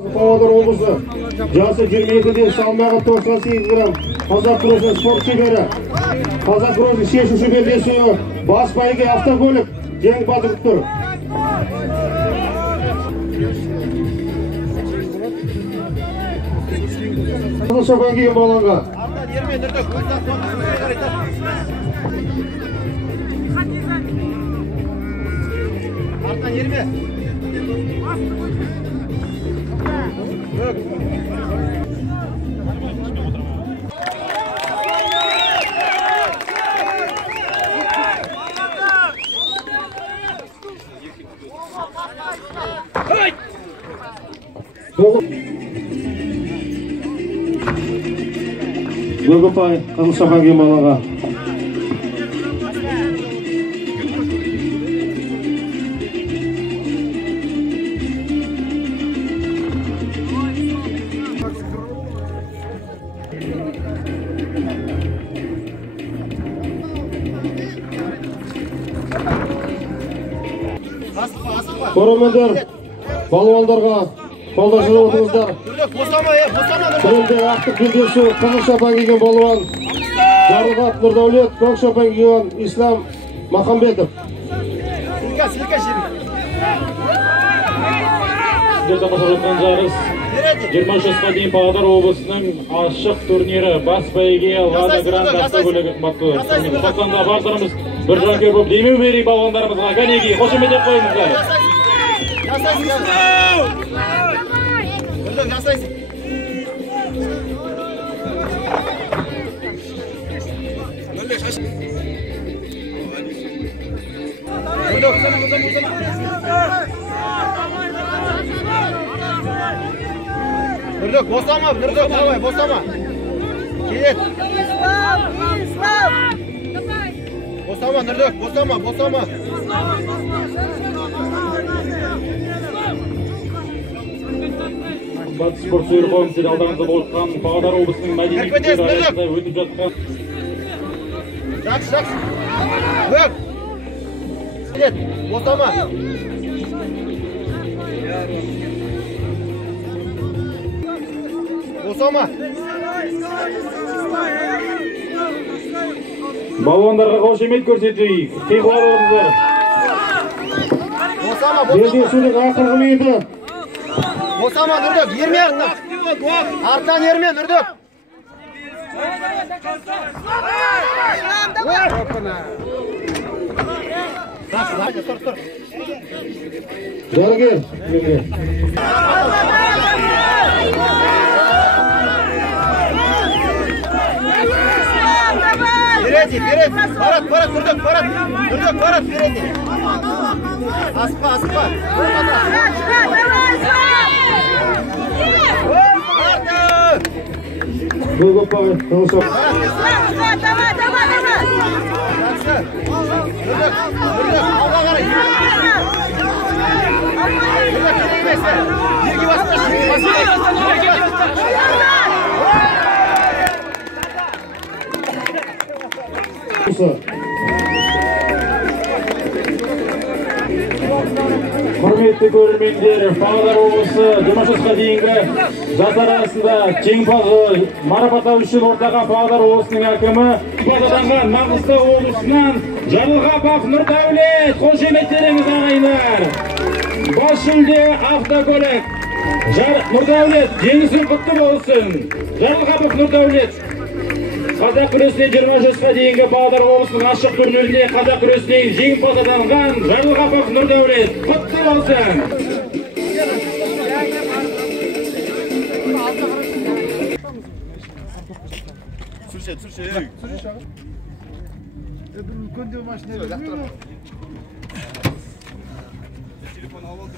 Pavadar облысы жасы 22-ден салмағы 98 грамм қазақ күресінің спорт шебері, қазақ күресінің шешуші белдесуі бас бәйге автокөлік жеңімпаз тұр. Қызыл шапан киген балуанға артынан ерме. Гөгөпай қызыл шапан киген балуанға көрермендер, балуандарға қолдау жасап отырыңыздар. Тренде ақтық белдесу қызыл шапан киген балуан Жарылғап Нұрдәулет, көк шапан киген Ислам Махамбетов. Сіздерді қосып жатқан жарыс 23 жасқа дейін Павлодар облысының ашық турнирі бас бәйге Лада Грант автокөлігі қымбатты. Қазақстанда барлықтарымыз бір жанкер болып демеу берейік балуандарымызға. Кәнеки қошемет ет қойыңыздар. Нұрдық, босама, Нұрдық, давай, босама. Келет. Босама, Нұрдық, босама. Батыс спорт сүйірқауым сериалдарыңызда болған Павлодар облысының мәдени күндері аясында өтіп жатқан. Жақсы. Көп. Келет, босама. Босама. Балуандарға қошемет көрсетейік. Қиқылар орындар. Босама. Белдесудің ақырғы минуты. Босама, Нұрдық, ерме артынан. Артынан ерме, Нұрдық. Тұр. Дәрігер. Впереди, Барат, Нұрдық, Барат, впереди. Аспа. Гөгөпай, Нұрдық, алға қарай. Жерге Құрметті көрермендер, Павлодар облысы 20 жасқа дейінгі жастар арасында жеңімпазды марапаттау үшін ортаға Павлодар облысының әкімі атанған Маңғыстау облысынан Жарылғапов Нұрдәулет, қошеметтеріңіз ағайындар. Бас жүлде автокөлік. Нұрдәулет, жеңісің құтты болсын. Жарылғапов Нұрдәулет. Қазақ күресінен 20 жасқа дейінгі Павлодар облысының ашық турнирінде қазақ күресінен жеңімпаз атанған Жарылғапов Нұрдәулет. Құтты болсын. Телефон алып